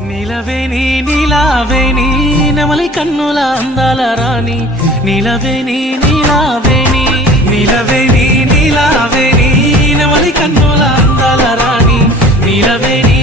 నీలవేణి నీలావేణి నెమలి కన్నుల అందాల రాణి నీలవేణి నీలావేణి నీలవేణి నీలావేణి నెమలి కన్నుల అందాల రాణి నీలవేణి